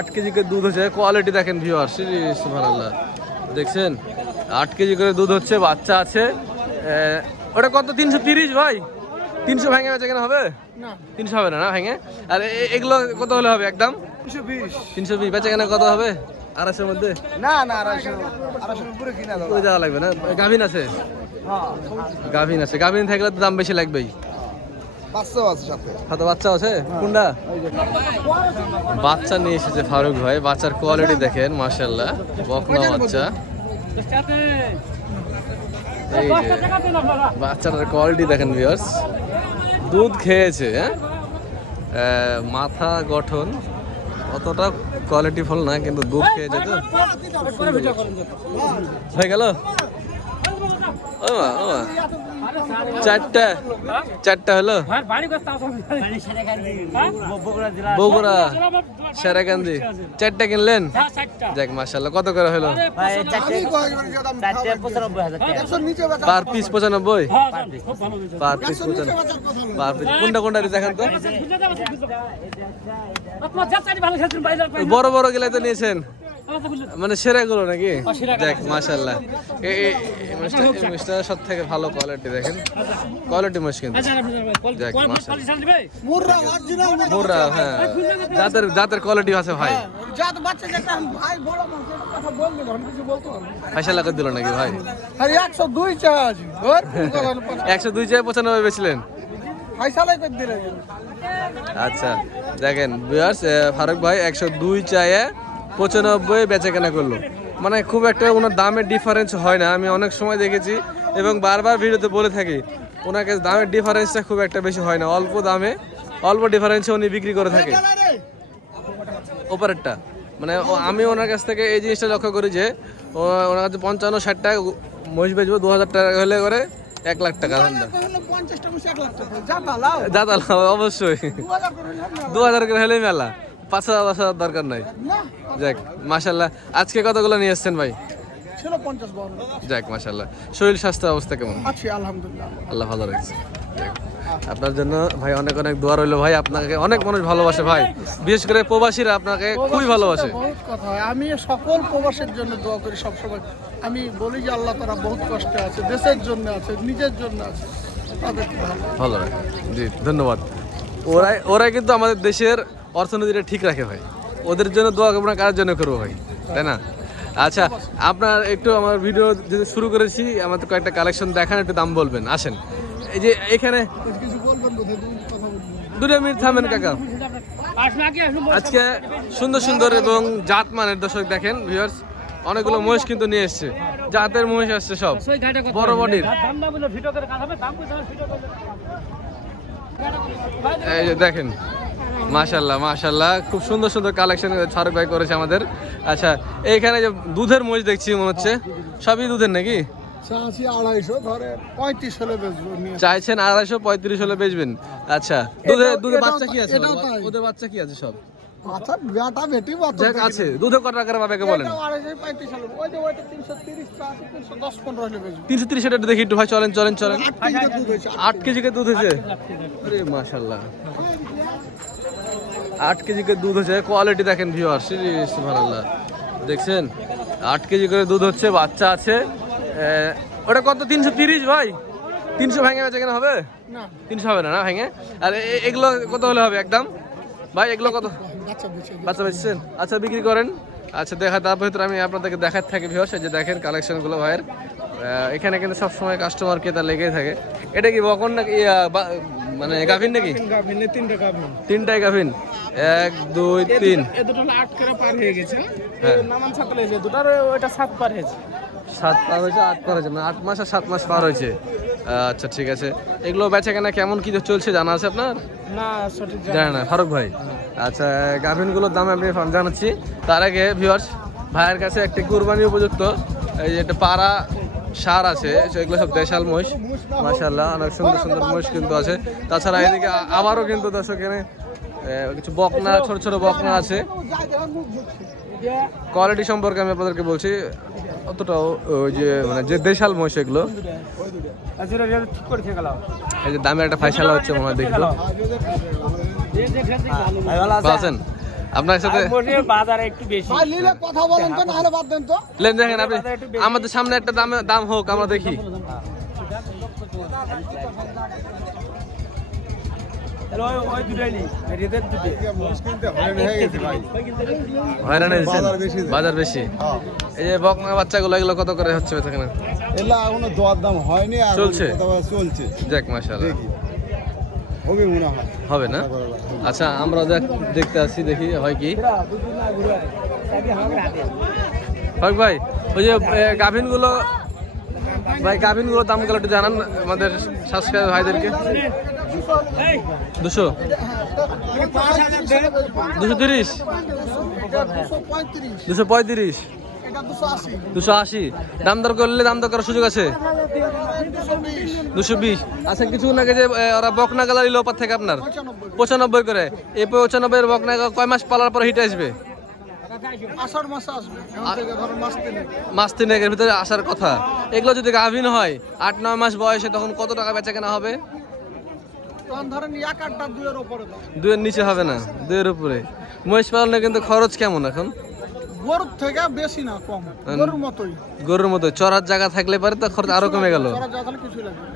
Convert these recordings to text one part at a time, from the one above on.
8 KG করে দুধ হচ্ছে, কোয়ালিটি দেখেন ভিউয়ার, সুবহানাল্লাহ দেখছেন 8 কেজি করে দুধ হচ্ছে, বাচ্চা আছে। ওটা কত? 330 ভাই, 300 ভেঙে বেচে কেনা হবে না? 300 হবে না, না ভেঙে। আর এগুলো কত হলে হবে একদম? 320 বেচে কেনা কত হবে? 250 মধ্যে? না না 250 উপরে কিনা দাও, ওই যাওয়া লাগবে না। গাভিন আছে? গাভিন আছে, গাভিন থাকলে তো দাম বেশি লাগবেই। বাচ্চাও আছে সাথে। হাতে বাচ্চা আছে কোনটা? বাচ্চা নিয়ে এসেছে ফারুক ভাই, বাচ্চার কোয়ালিটি দেখেন মাশাআল্লাহ, বকনা বাচ্চা। এই যে বাচ্চাটার কোয়ালিটি দেখেন ভিউয়ার্স, দুধ খেয়েছে, মাথা গঠন অতটা কোয়ালিটি ফুল না, কিন্তু দুধ খেয়েছে তো হয়ে গেল। ও মা, ও মা, চারটা হলো। বগুড়া সেরাকান্দি, 4টা কিনলেন? যাক মাশাআল্লাহ। কত করে হলো? Per piece 95? Per piece 95 per piece. কোনটা কোনটা দেখেন তো, বড় বড় গেলে তো নিয়েছেন, মানে সেরা গুলো নাকি? দেখ মাশাআল্লাহ, সব থেকে ভালো কোয়ালিটি দেখেন, কোয়ালিটি মাছ কিন্তু দেখ মাশাআল্লাহ। মুর্রা, হ্যাঁ, জাতের কোয়ালিটি আছে ভাই। ফাইসালা করে দিল নাকি ভাই? 102 চার্জ 102 চাই 95 বেচলেন। আচ্ছা দেখেন ভিউয়ার্স, ফারুক ভাই 102 চায়ে 95 বেচা কেনা করলো, মানে খুব একটা ওনার দামের ডিফারেন্স হয় না। আমি অনেক সময় দেখেছি এবং বারবার ভিডিওতে বলে থাকি, ওনার কাছে দামের ডিফারেন্সটা খুব একটা বেশি হয় না, অল্প দামে অল্প ডিফারেন্সে উনি বিক্রি করে থাকে। ওপারেরটা মানে আমি ওনার কাছ থেকে এই জিনিসটা লক্ষ্য করি যে ওনার কাছে 55-60 টাকা মহিষ বেচবো, 2000 টাকা হলে করে 1 লাখ টাকা ধান্দা। জাতাল অবশ্যই 2000 করে হলেই মেলা, 5,000 দরকার নাই। যাক মাশাআল্লাহ। আজকে কতগুলো নিয়ে এসছেন ভাই? যাক মাশাআল্লাহ। শরীর স্বাস্থ্য অবস্থা কেমন? আল্লাহ ভালো রাখছে। আপনার জন্য ভাই অনেক অনেক দোয়া রইলো ভাই, আপনাকে অনেক মানুষ ভালোবাসে ভাই, বিশেষ করে প্রবাসীরা আপনাকে খুবই ভালোবাসে। আমি সকল প্রবাসীর জন্য দোয়া করি সবসময়। আমি বলি যে আল্লাহ তারা বহুত কষ্টে আছে, দেশের জন্য আছে, নিজের জন্য আছে, তাদেরকে ভালো রাখে। জি ধন্যবাদ। ওরাই কিন্তু আমাদের দেশের অর্থনীতিটা ঠিক রাখে ভাই, ওদের জন্য দোয়া করবো না কার জন্য করবো ভাই, তাই না? আচ্ছা আপনার একটু আমার ভিডিও যেহেতু শুরু করেছি, আমাদের কয়েকটা কালেকশন দেখান, একটু দাম বলবেন। আসেন এই যে এখানে 2 মিনিট থামেন কাকা। আজকে সুন্দর সুন্দর এবং জাত মানের দর্শক দেখেন ভিউয়ার্স, অনেকগুলো মহিষ কিন্তু নিয়ে এসছে, জাতের মহিষ আসছে সব বড় বডির। এই যে দেখেন মাশাআল্লাহ মাশাআল্লাহ, খুব সুন্দর সুন্দর কালেকশন ফারুক ভাই করেছে আমাদের। আচ্ছা এইখানে যে দুধের মহিষ দেখছি মনে হচ্ছে, সবই দুধের নাকি? চাইছেন 250-35 হলে বেচবেন। আচ্ছা দুধে বাচ্চা কি আছে? ওদের বাচ্চা কি আছে? সব আছে। দুধে কত টাকার পাবে বলেন? 330 এটা দেখি একটু ভাই, চলেন চলেন চলেন। 8 কেজি কে দুধ হয়েছে, আরে মাশাআল্লাহ 8 কেজি করে দুধ হচ্ছে, কোয়ালিটি দেখেন ভিউয়ার, সুবহানাল্লাহ দেখছেন 8 কেজি করে দুধ হচ্ছে, বাচ্চা আছে। ওটা কত? 330 ভাই, 300 ভেঙে বেচে কেনা হবে না? 300 হবে না, না ভেঙে। আর এগুলো কত হলে হবে একদম ভাই? এগুলো কত? বাচ্চা বেচছেন? আচ্ছা বিক্রি করেন। আচ্ছা দেখা, তারপর ভিতরে আমি আপনাদেরকে দেখাতে থাকি ভিউয়ার্স। এই যে দেখেন কালেকশনগুলো ভাইয়ের, এখানে কিন্তু সবসময় কাস্টমার ক্রেতা লেগেই থাকে। এটা কি বকন নাকি মানে গাভিন নাকি? তিনটাই গাভিন, 1 2 3। এই দুটো 8 করে পার হয়ে গেছে, নামান 7 হয়েছে, দুটার ওইটা 7 পার হয়েছে। 7 পার হয়েছে, 8 পার হয়েছে, মানে 8 মাস আর 7 মাস পার হয়েছে। আচ্ছা ঠিক আছে। এগুলো বেচা কেনা কেমন কি চলছে জানা আছে আপনার? না সঠিক জানা না ফারুক ভাই। আচ্ছা গাভিনগুলোর দাম আমি জানাচ্ছি, তার আগে ভিউয়ার্স ভাইয়ের কাছে একটা কুরবানি উপযুক্ত এই যে একটা পাড়া সার আছে, সেগুলো সব দেশাল মহিষ মাশাআল্লাহ, অনেক সুন্দর সুন্দর মহিষ কিন্তু আছে। তাছাড়া এদিকে আবারও কিন্তু দর্শক এখানে কিছু বকনা, ছোট ছোট বকনা আছে। কোয়ালিটি সম্পর্কে আমি আপনাদেরকে বলছি, অতটা ওই যে মানে যে দেশাল মহিষ এগুলো, এই যে দামে একটা ফাইসালা হচ্ছে মনে হয়, দেখলো আছেন আপনার সাথে বাজারে একটু বেশি ভাই নিলে কথা বলেন তো, নাহলে বাদ দেন তো। লেন দেখেন আপনি, আমাদের সামনে একটা দাম হোক, আমরা দেখি। ওই দুটাই নেই, রেদের দুটো হয়রান হয়েছেন, বাজার বেশি। এই যে বকনা বাচ্চাগুলো, এগুলো কত করে হচ্ছে বেচাকেনা? এগুলা এখনো দর দাম হয়নি, আর চলছে? চলছে, যাক মাশাআল্লাহ, হবে মনে হয়। হবে না? আচ্ছা আমরা দেখতে আসছি, দেখি হয় কি। হক ভাই, ওই যে গাভিনগুলো, ভাই গাভিনগুলোর দামগুলো একটু জানান আমাদের সাবস্ক্রাইবার ভাইদেরকে। 200, 230, 235, 280। দাম দর করলে দাম দর করার সুযোগ আছে? 220। আচ্ছা কিছুক্ষণ আগে যে ওরা বকনা গালা নিল ওপার থেকে আপনার 95 করে, এই 95 বকনা কয় মাস পালার পর হিটে আসবে? আষাঢ় মাসে আসবে, এখন থেকে ধরো মাস তিনেক। মাস তিনেকের ভিতরে আসার কথা। এগুলো যদি গাভিন হয় 8-9 মাস বয়সে, তখন কত টাকা বেচা কেনা হবে? তখন ধরেন 1-8টা 2-এর উপরে দাম। 2-এর নিচে হবে না, 2-এর উপরে। মহিষ পালনে কিন্তু খরচ কেমন এখন? গরুর থেকে বেশি না, কম, গরুর মতোই। গরুর মতো চড়ার জায়গা থাকলে পারে তো খরচ আরো কমে গেল। করা যায় তাহলে কিছুই লাগবে না।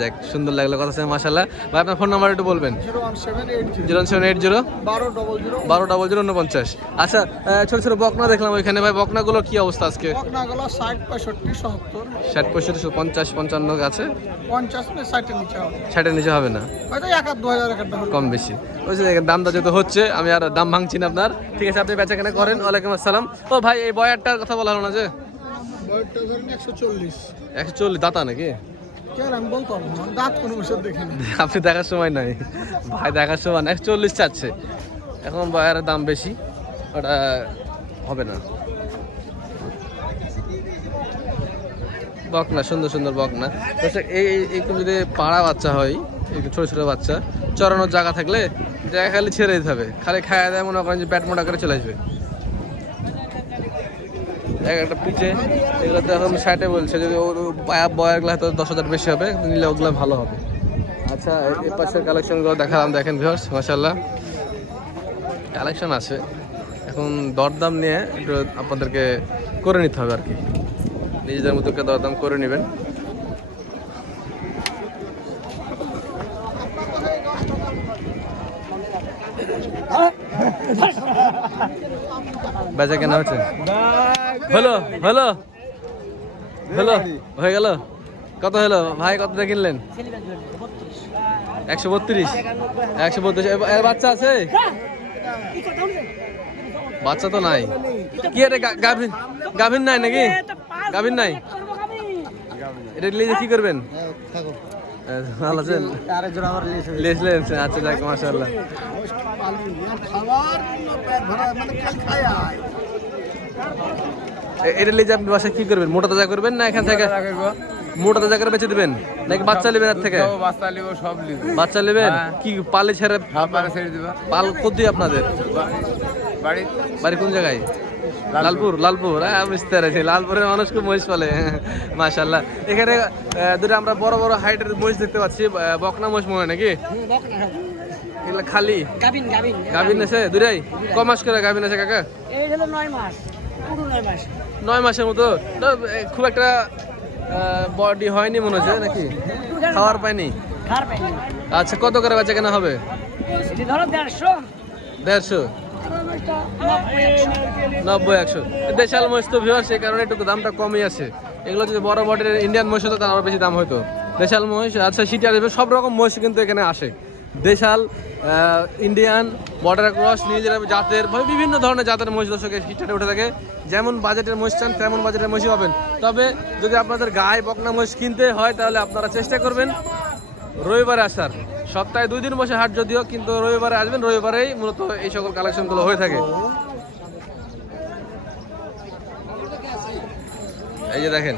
যাক, সুন্দর লাগলো কথা শুনে মাশাআল্লাহ। ভাই আপনার ফোন নাম্বার একটু বলবেন। 01780 01780 1200 120049। আচ্ছা ছোট ছোট বকনা দেখলাম ওইখানে, ভাই বকনাগুলোর কি অবস্থা আজকে? বকনাগুলো 60, 65, 70, 60, 65, 50, 55 আছে? 50 না 60-এর নিচে হবে। 60-এর নিচে হবে না, হয়তো 1-2 হাজার একটা হলো। কম বেশি। ওই যে দেখেন দামটা যেহেতু হচ্ছে, আমি আর দাম ভাঙছি না আপনার। ঠিক আছে, আপনি বেচা কেনা করেন। ওয়ালাইকুম আসসালাম। ও ভাই, এই বয়ারটার কথা বলা হলো না যে? বয়সটা ধরেন 140। 140 দাতা নাকি? কেন আমি বলতে পারবো না, দাঁত কোনো বিষয় দেখিনি। আপনি দেখার সময় নাই, ভাই দেখার সময় না। 140 চাচ্ছে, এখন বয়ারের দাম বেশি, ওটা হবে না। বকনা, সুন্দর সুন্দর বকনা। একটু যদি পাড়া বাচ্চা হয়, একটু ছোট ছোট বাচ্চা, চড়ানোর জায়গা থাকলে জায়গা খালি ছেড়ে দিতে হবে, খালি খাওয়া দেয়, মনে করেন যে পেট মোটা করে চলে আসবে। একটা পিঠে এগুলো তো এখন 60 বলছে, যদি ওর বয়ারগুলো হয়তো 10,000 বেশি হবে, নিলে ওগুলো ভালো হবে। আচ্ছা এই পাশের কালেকশনগুলো দেখালাম, দেখেন ভিউয়ার্স মাশাআল্লাহ কালেকশন আছে। এখন দরদাম নিয়ে একটু আপনাদেরকে করে নিতে হবে আর কি, নিজেদের মতো করে দরদাম করে নেবেন। বেচা কেনা হচ্ছে? হলো হলো হলো, হয়ে গেল। কত হলো ভাই, কত দিয়ে কিনলেন? 132, 132। এর বাচ্চা আছে? বাচ্চা তো নাই। কি আরে গাভিন, গাভিন নাই নাকি? গাভিন নাই, এটা নিয়ে কি করবেন? ভালো আছেন? লেসলেন? আচ্ছা যাক মাশাআল্লাহ। এটা নিয়ে আপনি বাসায় কি করবেন? মোটা তাজা করবেন না এখান থেকে মোটা তাজা করে বেঁচে দিবেন, নাকি বাচ্চা নেবেন এর থেকে? বাচ্চা নেবেন কি পালে ছেড়ে? পাল কোথায় আপনাদের বাড়ি? কোন জায়গায়? লালপুর। লালপুর, হ্যাঁ বুঝতে পেরেছি, লালপুরের মানুষ খুব মহিষ পালে মাশাআল্লাহ। এখানে দুটো আমরা বড় বড় হাইটের মহিষ দেখতে পাচ্ছি, বকনা মহিষ মনে হয় নাকি? এগুলো খালি গাভিন আছে দুটাই? ক মাস করে গাভিন আছে কাকা? 9 মাসের মতো। খুব একটা বডি হয়নি মনে হচ্ছে নাকি? খাওয়ার পায়নি? আচ্ছা কত করে বেচা কেনা হবে? 150, 90, 100। দেশাল মহিষ তো ভিউয়ার, সেই কারণে একটু দামটা কমই আছে। এগুলো যদি বড় বডির ইন্ডিয়ান মহিষ হতো তার আরও বেশি দাম হতো। দেশাল মহিষ, আচ্ছা সিটিয়ার, সব রকম মহিষ কিন্তু এখানে আসে। দেশাল, ইন্ডিয়ান, বর্ডার ক্রস, নিজের জাতের, বিভিন্ন ধরনের জাতের মহিষ দর্শকের হিটে উঠে থাকে। যেমন বাজেটের মহিষ চান তেমন বাজেটের মহিষই পাবেন। তবে যদি আপনাদের গায়ে বকনা মহিষ কিনতে হয় তাহলে আপনারা চেষ্টা করবেন রবিবারে আসার। সপ্তাহে 2 দিন বসে হাট যদিও, কিন্তু রবিবারে আসবেন, রবিবারেই মূলত এই সকল কালেকশনগুলো হয়ে থাকে। এই যে দেখেন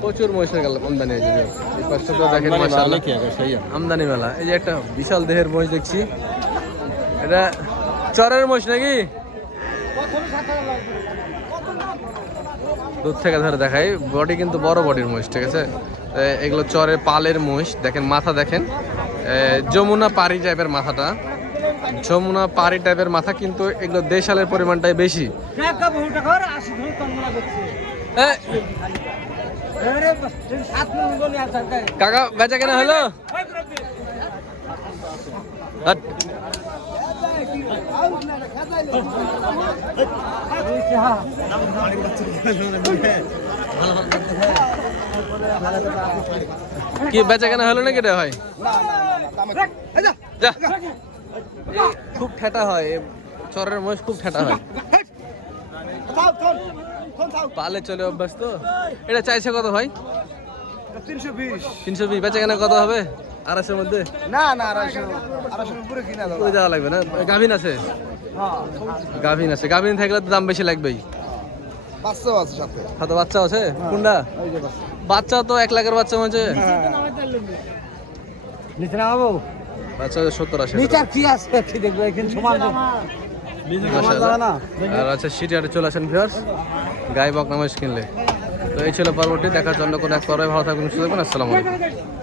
প্রচুর মহিষের আমদানি হয়েছে, এই পাশটা তো দেখেন মাশাআল্লাহ আমদানি মেলা। এই যে একটা বিশাল দেহের মহিষ দেখছি, এটা চরের মহিষ নাকি? দূর থেকে ধরে দেখাই, বডি কিন্তু বড় বডির মহিষ, ঠিক আছে? এগুলো চরের পালের মহিষ। দেখেন মাথা দেখেন, যমুনা পাড়ি টাইপের মাথাটা, যমুনা পাহাড়ি টাইপের মাথা, কিন্তু এগুলো দেশালের পরিমাণটাই বেশি। এ, কাকা বেচা কেনা হলো? হাট। কি বেচা কেনা হলো নাকি রে ভাই? যা। খুব ঠেটা হয়, এ চরের মহিষ খুব ঠেটা হয়, পালে চলে অভ্যাস তো। এটা চাইছে কত ভাই? 320। বেচা কেনা কত হবে? 250-এর মধ্যে? না না 250 উপরে কিনা দাও। ওই যাওয়া লাগবে না? গাভিন আছে? গাভিন আছে, গাভিন থাকলে তো দাম বেশি লাগবেই। বাচ্চাও আছে সাথে। হাতে বাচ্চা আছে কোনটা? বাচ্চা তো 1 লাখের বাচ্চা হয়েছে। নিচে নামাবো বাচ্চা 70-80। নিচে আর কি আছে কি দেখবো এখানে সমান আর আচ্ছা সিটিহাটে চলে আসেন ভিউয়ার্স, গাই বকনা মহিষ কিনলে। তো এই ছিল পরবর্তী দেখার জন্য কোনো এক পর্বে। ভালো থাকবেন, সুস্থ থাকবেন, আসসালামু আলাইকুম।